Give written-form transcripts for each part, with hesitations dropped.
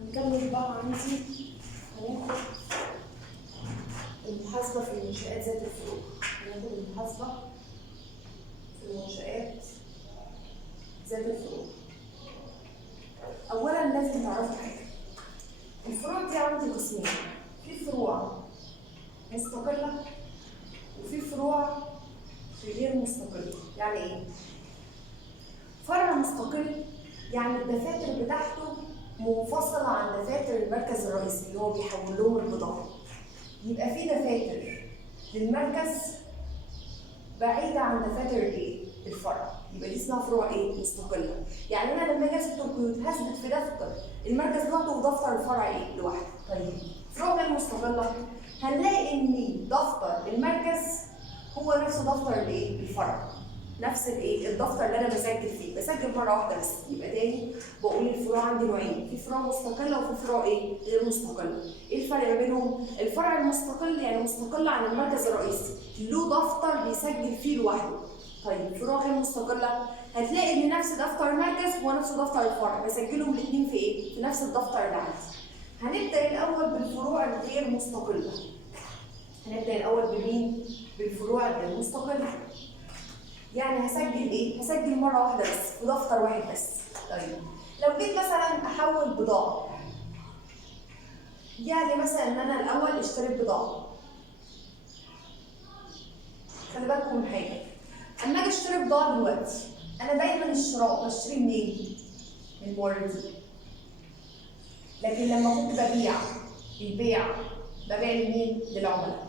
هنكمل بقى عندي هناخد المحاسبة في المنشآت ذات الفروع. هناخد المحاسبة في المنشآت ذات الفروع. أولا لازم تعرفوا حاجة، الفروع دي عندي قسمين، في فروع مستقلة وفي فروع غير مستقلة. يعني إيه؟ فرع مستقل يعني الدفاتر بتاعته منفصلة عن دفاتر المركز الرئيسي اللي هو بيحول لهم البضاعة. يبقى في دفاتر للمركز بعيدة عن دفاتر الايه؟ الفرع. يبقى دي اسمها فروع ايه؟ مستقلة. يعني أنا لما أجي أثبت القيود هثبت في دفتر المركز لوحده ودفتر الفرع ايه؟ لوحده. طيب فروع غير مستقلة هنلاقي إن دفتر المركز هو نفس دفتر الايه؟ الفرع. نفس الايه؟ الدفتر اللي انا بسجل فيه، بسجل مره واحده بس. يبقى تاني بقول الفروع عندي نوعين، في فروع مستقله وفي فروع ايه؟ غير مستقله. ايه الفرق ما بينهم؟ الفرع المستقل يعني مستقل عن المركز الرئيسي، له دفتر بيسجل فيه لوحده. طيب فروع غير مستقله هتلاقي ان نفس دفتر المركز هو نفس دفتر الفرع، بسجلهم الاثنين في ايه؟ في نفس الدفتر اللي عندي. هنبدا الاول بالفروع الغير مستقله. هنبدا الاول بمين؟ بالفروع الغير مستقله. يعني هسجل ايه؟ هسجل مره واحده بس في دفتر واحد بس. طيب لو جيت مثلا احول بضاعه، يعني مثلا ان انا الاول اشتريت بضاعه. خلي بالكم من حاجه، اما اجي اشتري بضاعه دلوقتي انا دايما الشراء بشتري منين؟ من الموردين. لكن لما كنت ببيع ببيع لمين؟ للعملاء.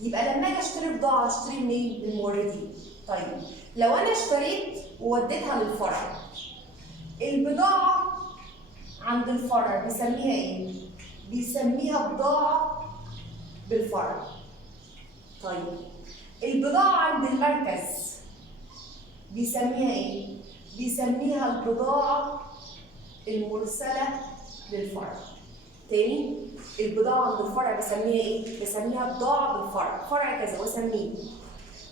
يبقى لما اجي اشتري بضاعه اشتري منين؟ من الموردين. طيب لو انا اشتريت ووديتها للفرع، البضاعه عند الفرع بيسميها ايه؟ بيسميها بضاعه بالفرع. طيب البضاعه عند المركز بيسميها ايه؟ بيسميها البضاعه المرسله للفرع. تاني، البضاعه عند الفرع بسميها ايه؟ بسميها بضاعه بالفرع، فرع كذا واسميه.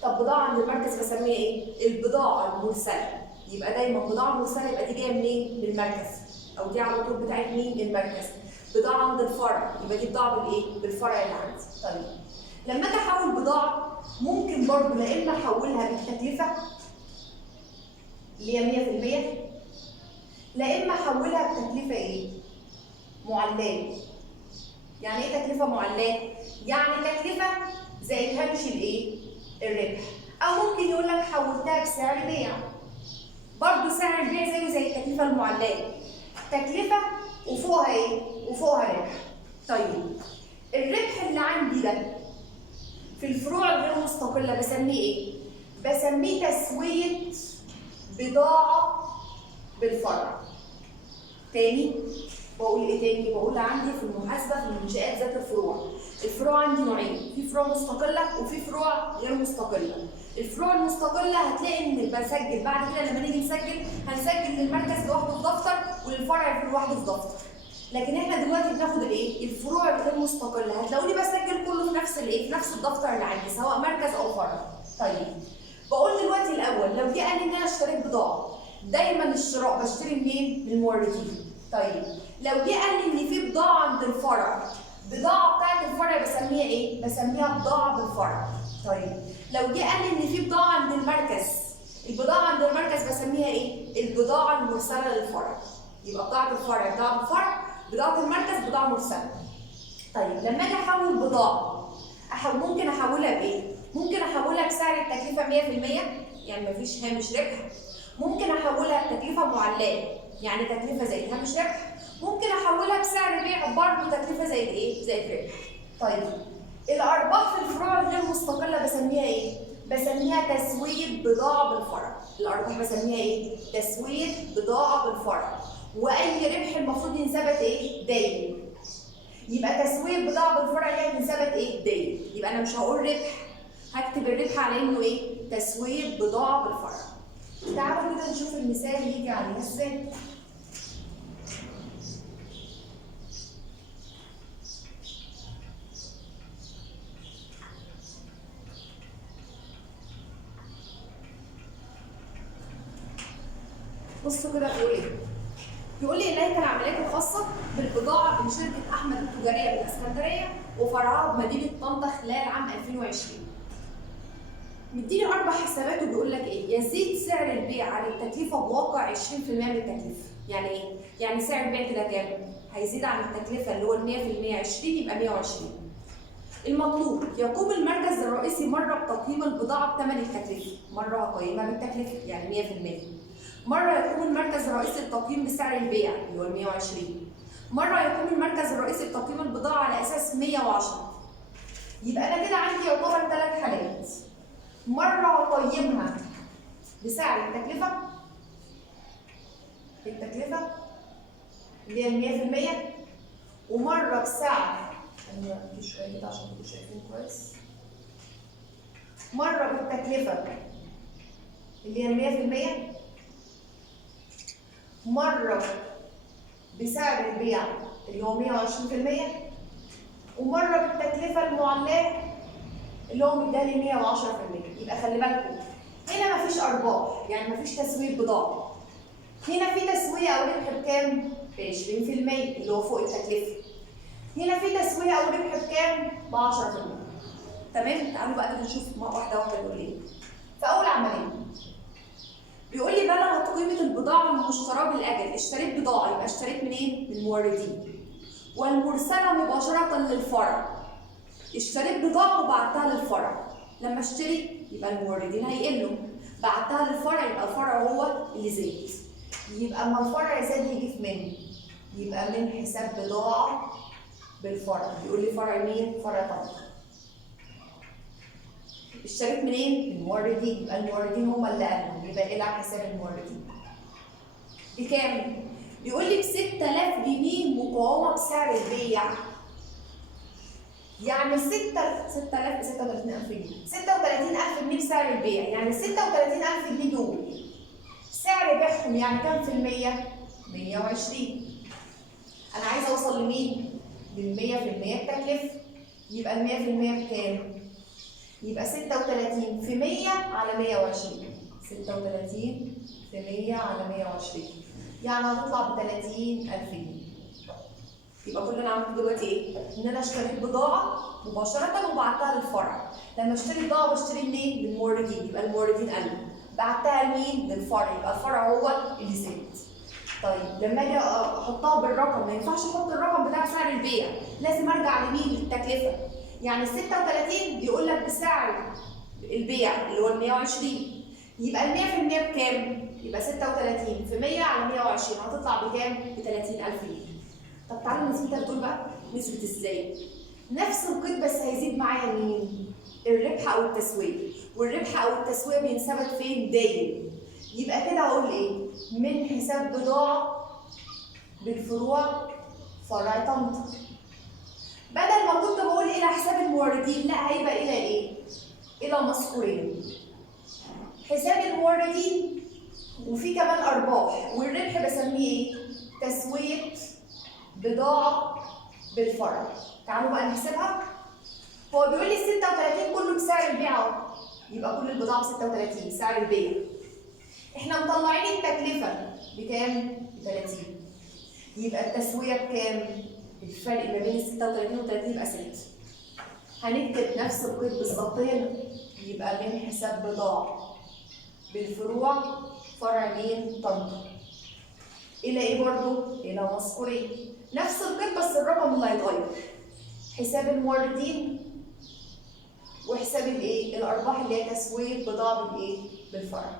طب بضاعة عند المركز بسميها ايه؟ البضاعة المرسلة. يبقى دايما بضاعة مرسلة يبقى دي جاية منين؟ من المركز. أو دي على طول بتاعت مين؟ المركز. بضاعة عند الفرع يبقى دي بضاعة بالإيه؟ بالفرع اللي عندي. طيب لما أجي أحول بضاعة ممكن برضه لا إما أحولها بالتكلفة اللي هي 100%، لا إما أحولها بتكلفة إيه؟ معلاه. يعني إيه تكلفة معلاه؟ يعني تكلفة زائد هامش الإيه؟ الربح. او ممكن يقول لك حولتها بسعر بيع، برضه سعر البيع زيه زي التكلفه المعلاه، تكلفه وفوقها ايه؟ وفوقها ربح. طيب الربح اللي عندي ده في الفروع الغير مستقله بسميه ايه؟ بسميه تسويه بضاعه بالفرع. تاني بقول ايه تاني؟ بقول عندي في المحاسبه في المنشآت ذات الفروع، الفروع عندي نوعين، في فروع مستقله وفي فروع غير مستقله. الفروع المستقله هتلاقي ان بسجل بعد كده لما نيجي نسجل هنسجل للمركز لوحده في دفتر وللفرع لوحده في دفتر. لكن احنا دلوقتي بناخد الايه؟ الفروع الغير مستقله، هتلاقوني بسجل كله في نفس الايه؟ في نفس الدفتر اللي عندي سواء مركز او فرع. طيب بقول دلوقتي الاول لو جه قال لي ان انا اشتريت بضاعه، دايما الشراء بشتري منين؟ من الموردين. طيب لو جه قال لي ان في بضاعه عند الفرع، البضاعه بتاعت الفرع بسميها ايه؟ بسميها بضاعه بالفرع. طيب لو جه قال لي ان في بضاعه عند المركز، البضاعه عند المركز بسميها ايه؟ البضاعه المرسله للفرع. يبقى بضاعه الفرع بضاعه بالفرع، بضاعه المركز بضاعه مرسله. طيب لما اجي احول بضاعه ممكن احولها بايه؟ ممكن احولها بسعر التكلفه 100%، يعني مفيش هامش ربح. ممكن احولها بتكلفه معلاه، يعني تكلفه زائد هامش ربح. ممكن احولها بسعر بيع برضه تكلفه زائد ايه؟ زائد ربح. طيب الارباح في الفروع الغير مستقله بسميها ايه؟ بسميها تسويه بضاعه بالفرع. الارباح بسميها ايه؟ تسويه بضاعه بالفرع. واي ربح المفروض ينثبت ايه؟ دايم. يبقى تسويه بضاعه بالفرع دي هتنثبت ايه؟ دايم. يبقى انا مش هقول ربح، هكتب الربح على انه ايه؟ تسويه بضاعه بالفرع. تعالوا كده نشوف المثال يجي عليها ازاي. بصوا كده بيقول ايه؟ بيقول لي نهاية العمليات الخاصة بالبضاعة من شركة أحمد التجارية بالإسكندرية وفرعها بمدينة طنطا خلال عام 2020. مديني 4 حسابات وبيقول لك إيه؟ يزيد سعر البيع عن التكلفة بواقع 20% من التكلفة. يعني إيه؟ يعني سعر البيع كده كام؟ هيزيد عن التكلفة اللي هو 100% 20 يبقى 120. المطلوب يقوم المركز الرئيسي مرة بتقييم البضاعة بثمن التكلفة، مرة هقيمها بالتكلفة يعني 100%. مرة يقوم المركز الرئيسي بتقييم بسعر البيع اللي هو 120. مرة يقوم المركز الرئيسي بتقييم البضاعة على أساس 110. يبقى أنا كده عندي يعتبر 3 حالات. مرة هقيمها بسعر التكلفة اللي هي 100%، ومرة بسعر شوية كده عشان تبقوا شايفين كويس. مرة بالتكلفة اللي هي 100%، مرة بسعر البيع اللي هو 120%، ومرة بالتكلفة المعلاه اللي هو مدالي 110%. يبقى خلي بالكم هنا مفيش أرباح، يعني مفيش تسوية بضاعة. هنا في تسوية أو ربح بكام؟ ب 20% اللي هو فوق التكلفة. هنا في تسوية أو ربح بكام؟ ب 10%. تمام؟ تعالوا بقى كده نشوف واحدة واحدة بيقول إيه. في أول عملية بيقول لي بلغت قيمة البضاعة المشتراه بالأجل، اشتريت بضاعة يبقى اشتريت منين؟ من الموردين. والمرسلة مباشرة للفرع. اشتريت بضاعة وبعتها للفرع. لما اشتري يبقى الموردين هيقلوا، بعتها للفرع يبقى الفرع هو اللي زاد. يبقى اما الفرع زاد يجي في من؟ يبقى من حساب بضاعة بالفرع. بيقول لي فرع مين؟ فرع طنطا. اشتريت منين؟ من الموردين، يبقى الموردين هم اللي قالوا، يبقى ايه على حساب الموردين؟ بكام؟ بيقول لي ب 6000 جنيه مقاومة بسعر البيع. يعني 36000 جنيه، 36000 جنيه بسعر البيع، يعني 36000 جنيه دول سعر بيعهم يعني كام في المية؟ 120. أنا عايزة أوصل لمين؟ لل 100% التكلفة. يبقى ال 100% بكام؟ يبقى 36 في 100 على 120. 36 في 100 على 120 يعني هتطلع ب 30000 جنيه. يبقى كل اللي انا عملته دلوقتي ايه؟ ان انا اشتريت بضاعه مباشره وبعتها للفرع. لما اشتري بضاعه بشتري منين؟ من الموردين، يبقى الموردين قالوا. بعتها لمين؟ للفرع، يبقى الفرع هو اللي زاد. طيب لما اجي احطها بالرقم ما ينفعش احط الرقم بتاع سعر البيع، لازم ارجع لمين؟ للتكلفه. يعني ال 36 بيقول لك بسعر البيع اللي هو ال 120. يبقى ال 100% بكام؟ يبقى 36 في 100 على 120 هتطلع بكام؟ ب 30000 جنيه. طب تعالوا نثبتها دول بقى. نثبت ازاي؟ نفس القيد بس هيزيد معايا مين؟ الربح او التسويه، والربح او التسويه بينثبت فين؟ دايم. يبقى كده هقول ايه؟ من حساب بضاعه بالفروع فرع طنطا. بدل ما كنت بقول الى حساب الموردين، لا هيبقى الى ايه؟ الى مذكورين. حساب الموردين وفي كمان ارباح، والربح بسميه ايه؟ تسويه بضاعة بالفرع. تعالوا بقى نحسبها. هو بيقول لي 36 كله بسعر البيع اهو، يبقى كل البضاعة ب 36 سعر البيع. احنا مطلعين التكلفة بكام؟ ب 30. يبقى التسوية بكام؟ الفرق ما بين ال 36 و 30 يبقى 6. هنكتب نفس القيد بالظبط هنا، يبقى من حساب بضاعة بالفروع فرع مين؟ طنطا. إلى إيه برضو؟ إلى مذكورين. نفس القيد بس الرقم اللي هيتغير. حساب الموردين وحساب الايه؟ الارباح اللي هي تسويه بضاعه بالايه؟ بالفرع.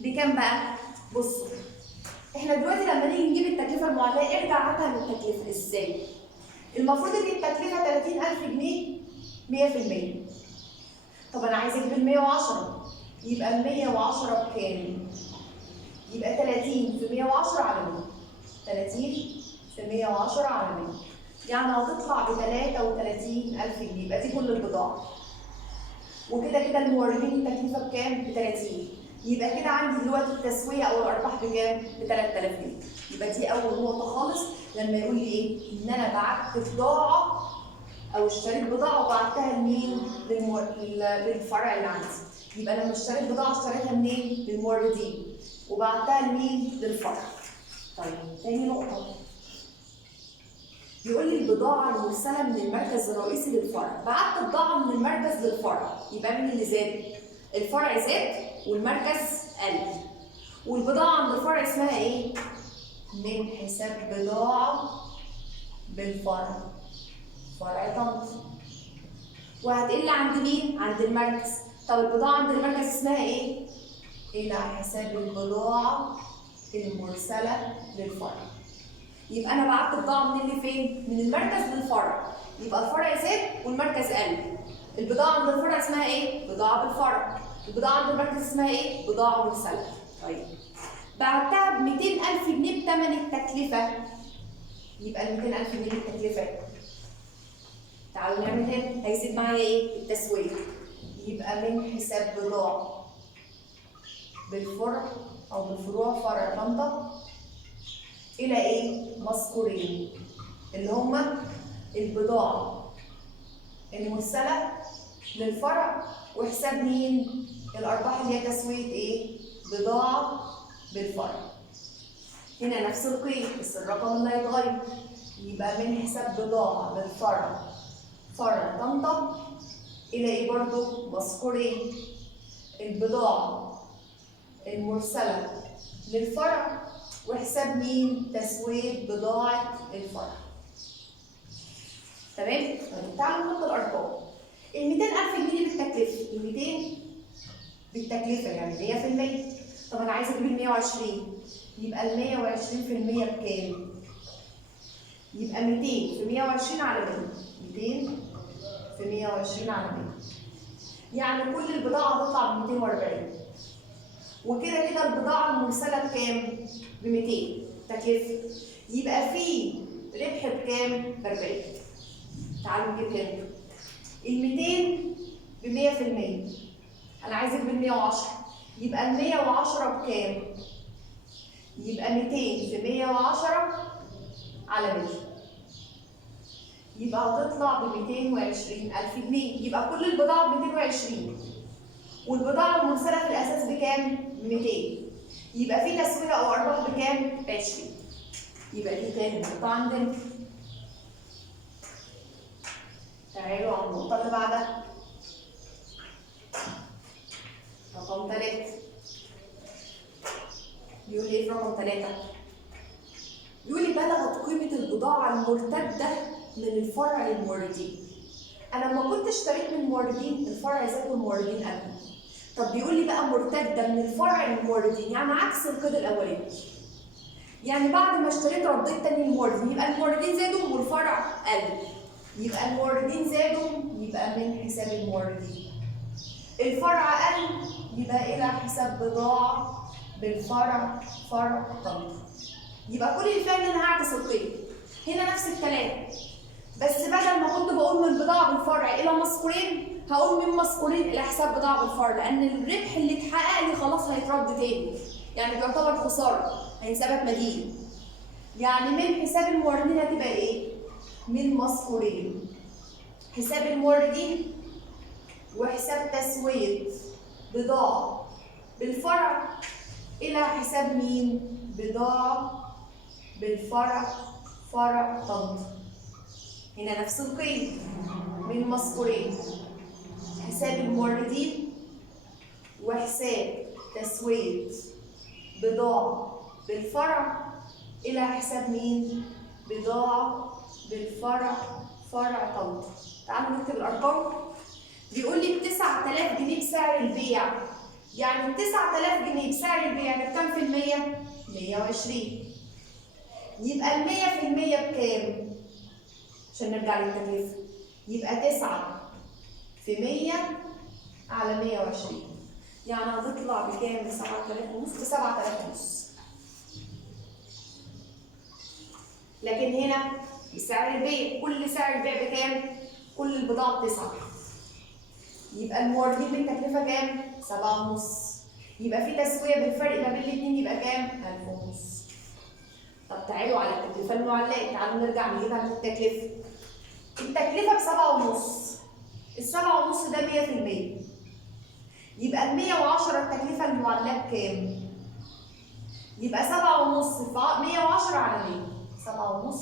بكام بقى؟ بصوا احنا دلوقتي لما نيجي نجيب التكلفه المعلاه ارجع عدها للتكلفه ازاي؟ المفروض ان التكلفه 30000 جنيه 100%. طب انا عايزه اجيب ال 110، يبقى ال 110 بكام؟ يبقى 30 في 110 على 100. 30 في 110 على 100 يعني هتطلع ب 33000 جنيه. يبقى دي كل البضاعة. وكده كده الموردين التكلفة بكام؟ ب 30. يبقى كده عندي دلوقتي التسوية أو الأرباح بكام؟ ب 3000 جنيه. يبقى دي أول نقطة خالص لما يقول لي إيه؟ إن أنا بعت بضاعة أو اشتريت بضاعة وبعتها لمين؟ للفرع اللي عندي. يبقى لما اشتريت بضاعة اشتريتها منين؟ للموردين وبعتها لمين؟ للفرع. طيب تاني نقطة، بيقول لي البضاعة المرسلة من المركز الرئيسي للفرع، بعت بضاعة من المركز للفرع، يبقى مين اللي زاد؟ الفرع زاد والمركز قل. والبضاعة عند الفرع اسمها ايه؟ من حساب بضاعة بالفرع، فرع طنطا. وهتقل عند مين؟ عند المركز. طب البضاعة عند المركز اسمها ايه؟ إلى حساب البضاعة المرسلة للفرع. يبقى أنا بعت بضاعة من اللي فين؟ من المركز للفرع، يبقى الفرع زاد والمركز قل. البضاعة عند الفرع اسمها ايه؟ بضاعة بالفرع. البضاعة عند المركز اسمها ايه؟ بضاعة مرسلة. طيب بعتها ب 200,000 جنيه بثمن التكلفة، يبقى ال 200,000 جنيه التكلفة. تعالوا نعمل هنا، هيزيد معايا ايه؟ التسوية. يبقى من حساب بضاعة بالفرع أو بالفروع فرع طنطا إلى إيه؟ مذكورين اللي هما البضاعة المرسلة للفرع وحساب مين؟ الأرباح اللي هي تسوية إيه؟ بضاعة بالفرع. هنا نفس القيم بس الرقم اللي هيتغير، يبقى من حساب بضاعة بالفرع فرع طنطا إلى إيه برضه؟ مذكورين البضاعة المرسلة للفرع وحساب مين؟ تسوية بضاعة الفرع. تمام؟ تعالوا نحط الأرقام. ال 200,000 جنيه بالتكلفة، ال 200 بالتكلفة يعني 100%. طب أنا عايزة أجيب ال 120، يبقى ال 120% بكام؟ يبقى 200 في 120 على 100. 200 في 120 على 100. يعني كل البضاعة هتطلع ب 240. وكده كده البضاعة المرسلة بكام؟ ب 200 تكلفة. يبقى في ربح بكام؟ ب 40. تعالوا نجيب هنا. ال 200 ب 100%. أنا عايزة أجيب ال 110. يبقى ال 110 بكام؟ يبقى 200 في 110 على 100. يبقى هتطلع ب 220,000 جنيه. يبقى كل البضاعة ب 220. والبضاعة المرسلة في الأساس بكام؟ ب 200. يبقى في تسوية أو أرباح بكام؟ ب 20. يبقى دي تاني نقطة عندنا. تعالوا على النقطة اللي بعدها. رقم 3. بيقول إيه في رقم 3؟ بيقول لي بلغت قيمة البضاعة المرتدة من الفرع للموردين. أنا لما كنت اشتريت من الموردين الفرع زاد والموردين قل. طب بيقول لي بقى مرتدة من الفرع للموردين، يعني عكس القيد الأولاني. يعني بعد ما اشتريت رديت تاني للموردين، يبقى الموردين زادوا والفرع قل. يبقى الموردين زادوا يبقى من حساب الموردين. الفرع قل يبقى إلى حساب بضاعة بالفرع فرع طنطا. يبقى كل اللي فيها إن أنا هعكس القيد. هنا نفس الكلام. بس بدل ما كنت بقول من بضاعة بالفرع إلى مذكورين، هقول من مذكورين إلى حساب بضاعة بالفرع، لأن الربح اللي اتحقق لي خلاص هيترد تاني. يعني بيعتبر خسارة، هينسبك مدين. يعني من حساب الموردين هتبقى إيه؟ من مذكورين. حساب الموردين وحساب تسوية بضاعة بالفرع إلى حساب مين؟ بضاعة بالفرع فرع طنطا. هنا نفس القيد من مذكورين. حساب الموردين وحساب تسوية بضاعة بالفرع إلى حساب مين؟ بضاعة بالفرع فرع طنطا. تعالوا نكتب الأرقام. بيقول لي ب 9000 جنيه بسعر البيع. يعني ال 9000 جنيه بسعر البيع بكام في المية؟ 120. يبقى ال 100% بكام؟ عشان نرجع للتكلفة. يبقى 9 في 100 على 120. يعني هتطلع بكام؟ 7000 ونص. ب 7000 ونص. لكن هنا بسعر البيع، كل سعر البيع بكام؟ كل البضاعة ب 9. يبقى الموردين بالتكلفة كام؟ 7 ونص. يبقى في تسوية بالفرق ما بين الاثنين يبقى كام؟ 1000 ونص. طب تعالوا على التكلفة المعلقة، تعالوا نرجع نجيبها من التكلفة. التكلفة ب 7 ونص. ال 7 ونص ده 100%. يبقى ال 110 التكلفة المعلقة بكام؟ يبقى 7.5 في 110 على 100. 7.5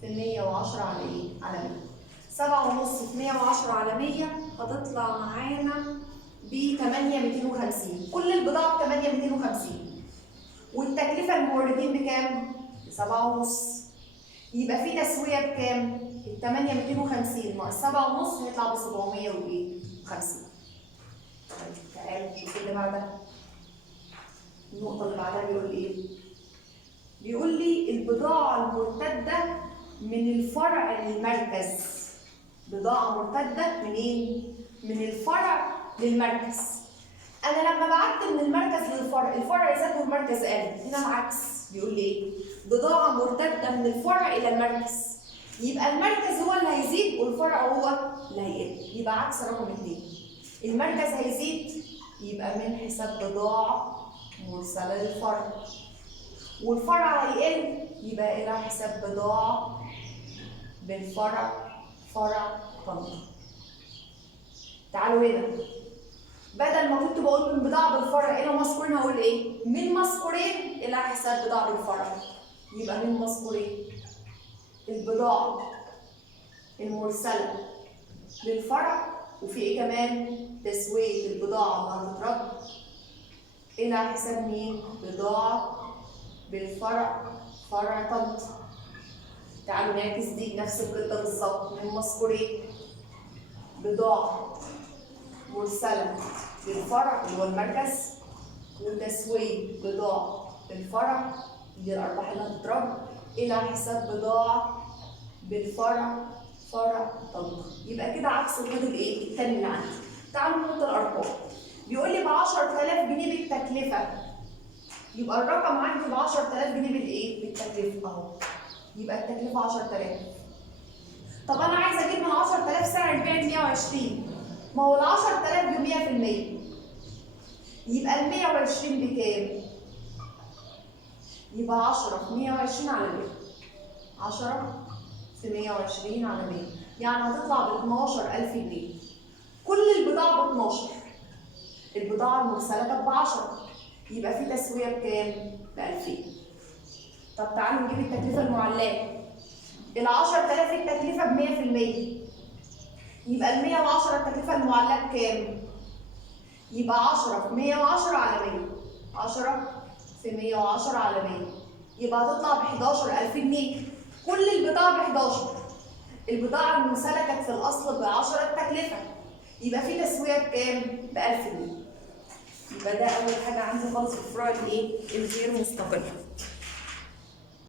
في 110 على ايه؟ على 100. 7.5 في 110 على 100 هتطلع معانا ب 8,250. كل البضاعة ب 8,250. والتكلفة الموردين بكام؟ ب 7.5. يبقى في تسوية بكام؟ ال 8,250 ناقص 7.5 هيطلع ب 750. طيب تعالوا نشوف اللي بعدها. النقطة اللي بعدها بيقول ايه؟ بيقول لي البضاعة المرتدة من الفرع للمركز. بضاعة مرتدة منين؟ من الفرع للمركز. أنا لما بعت من المركز للفرع، الفرع زاد والمركز قل. هنا العكس، بيقول لي إيه؟ بضاعة مرتدة من الفرع إلى المركز. يبقى المركز هو اللي هيزيد والفرع هو اللي هيقل. يبقى عكس رقم 2. المركز هيزيد يبقى من حساب بضاعة مرسلة للفرع. والفرع هيقل يبقى إلى حساب بضاعة بالفرع، فرع طنطا. تعالوا هنا، بدل ما كنت بقول من بضاعة بالفرع إلى مذكورين هقول إيه؟ من مذكورين إلى حساب بضاعة بالفرع. يبقى من مذكورين البضاعة المرسلة للفرع، وفي إيه كمان؟ تسوية البضاعة اللي هتترد إلى حساب مين؟ بضاعة بالفرع، فرع طنطا. تعالوا نعكس دي نفس القطة بالظبط. من مذكورين بضاعة مرسلة للفرع اللي هو المركز، وتسوية بضاعة بالفرع دي الأرباح اللي هتترد إلى حساب بضاعة بالفرع، فرع طنطا. يبقى كده عكس الموديل إيه؟ التاني اللي عندي. تعالوا نحط الأرقام. بيقول لي ب 10,000 جنيه بالتكلفة. يبقى الرقم عندي ب 10,000 جنيه بالإيه؟ بالتكلفة أهو. يبقى التكلفة 10,000. طب أنا عايزة أجيب من 10,000 سعر البيع 120. ما هو ال 10,000 ب 100%. يبقى ال 120 بكام؟ يبقى 10 في 120 على 100. 10 في 120 على 100. يعني هتطلع ب 12,000 جنيه. كل البضاعة ب 12. البضاعة المرسلة كانت ب 10. يبقى في تسوية بكام؟ ب 2000. طب تعالوا نجيب التكلفة المعلاه. ال 10,000 التكلفة ب 100%. يبقى ال 110 التكلفة المعلاه بكام؟ يبقى 10 في 110 على 100. 10 في 110 على 100. يبقى هتطلع ب 11,000 جنيه. كل البضاعة ب 11. البضاعة المرسلة كانت في الأصل ب 10 التكلفة. يبقى في تسوية بكام؟ ب 1000 جنيه. يبقى ده أول حاجة عندي خالص في فروع الإيه؟ الغير مستقلة.